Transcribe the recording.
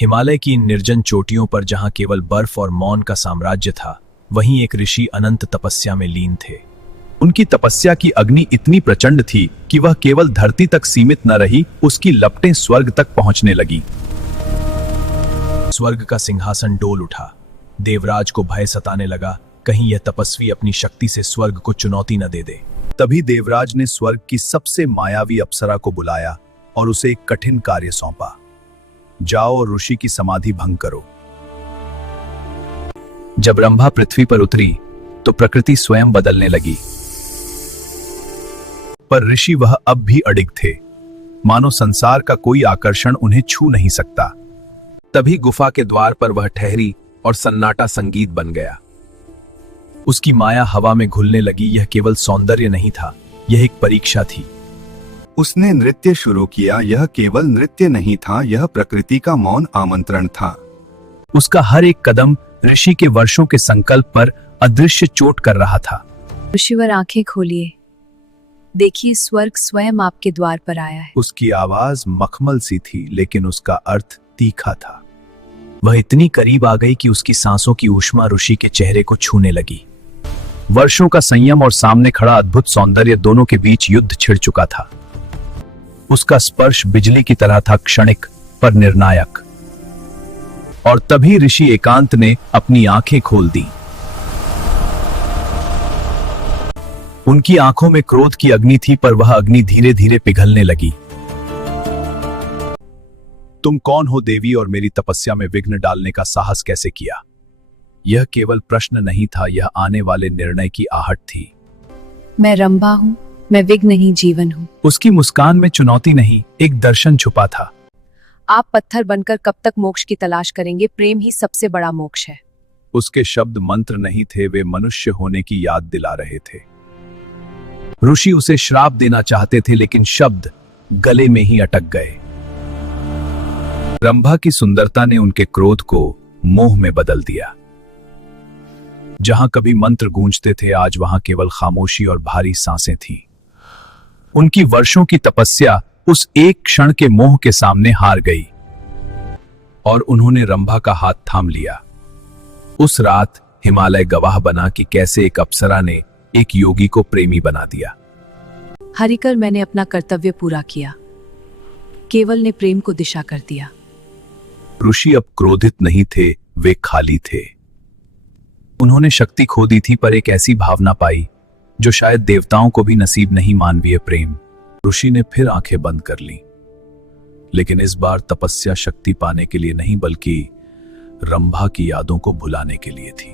हिमालय की इन निर्जन चोटियों पर जहां केवल बर्फ और मौन का साम्राज्य था, वहीं एक ऋषि अनंत तपस्या में लीन थे। उनकी तपस्या की अग्नि इतनी प्रचंड थी कि वह केवल धरती तक सीमित न रही, उसकी लपटें स्वर्ग तक पहुंचने लगी। स्वर्ग का सिंहासन डोल उठा। देवराज को भय सताने लगा, कहीं यह तपस्वी अपनी शक्ति से स्वर्ग को चुनौती न दे दे। तभी देवराज ने स्वर्ग की सबसे मायावी अप्सरा को बुलाया और उसे एक कठिन कार्य सौंपा। जाओ और ऋषि की समाधि भंग करो। जब रंभा पृथ्वी पर उतरी तो प्रकृति स्वयं बदलने लगी, पर ऋषि वह अब भी अडिग थे, मानो संसार का कोई आकर्षण उन्हें छू नहीं सकता। तभी गुफा के द्वार पर वह ठहरी और सन्नाटा संगीत बन गया। उसकी माया हवा में घुलने लगी। यह केवल सौंदर्य नहीं था, यह एक परीक्षा थी। उसने नृत्य शुरू किया। यह केवल नृत्य नहीं था, यह प्रकृति का मौन आमंत्रण था। उसका हर एक कदम ऋषि के वर्षों के संकल्प पर अदृश्य चोट कर रहा था। ऋषिवर, आंखें खोलिए, देखिए स्वर्ग स्वयं आपके द्वार पर आया है। उसकी आवाज मखमल सी थी, लेकिन उसका अर्थ तीखा था। वह इतनी करीब आ गई कि उसकी सांसों की ऊष्मा ऋषि के चेहरे को छूने लगी। वर्षों का संयम और सामने खड़ा अद्भुत सौंदर्य, दोनों के बीच युद्ध छिड़ चुका था। उसका स्पर्श बिजली की तरह था, क्षणिक पर निर्णायक। और तभी ऋषि एकांत ने अपनी आंखें खोल दी। उनकी आंखों में क्रोध की अग्नि थी, पर वह अग्नि धीरे धीरे पिघलने लगी। तुम कौन हो देवी, और मेरी तपस्या में विघ्न डालने का साहस कैसे किया? यह केवल प्रश्न नहीं था, यह आने वाले निर्णय की आहट थी। मैं रंभा हूं, मैं विघ्न नहीं, जीवन हूं। उसकी मुस्कान में चुनौती नहीं, एक दर्शन छुपा था। आप पत्थर बनकर कब तक मोक्ष की तलाश करेंगे? प्रेम ही सबसे बड़ा मोक्ष है। उसके शब्द मंत्र नहीं थे, वे मनुष्य होने की याद दिला रहे थे। ऋषि उसे श्राप देना चाहते थे, लेकिन शब्द गले में ही अटक गए। रंभा की सुंदरता ने उनके क्रोध को मोह में बदल दिया। जहां कभी मंत्र गूंजते थे, आज वहां केवल खामोशी और भारी सांसें थीं। उनकी वर्षों की तपस्या उस एक क्षण के मोह के सामने हार गई, और उन्होंने रंभा का हाथ थाम लिया। उस रात हिमालय गवाह बना कि कैसे एक अप्सरा ने एक योगी को प्रेमी बना दिया। हरिकर, मैंने अपना कर्तव्य पूरा किया, केवल ने प्रेम को दिशा कर दिया। ऋषि अब क्रोधित नहीं थे, वे खाली थे। उन्होंने शक्ति खो दी थी, पर एक ऐसी भावना पाई जो शायद देवताओं को भी नसीब नहीं, मानवीय प्रेम। ऋषि ने फिर आंखें बंद कर लीं, लेकिन इस बार तपस्या शक्ति पाने के लिए नहीं, बल्कि रंभा की यादों को भुलाने के लिए थी।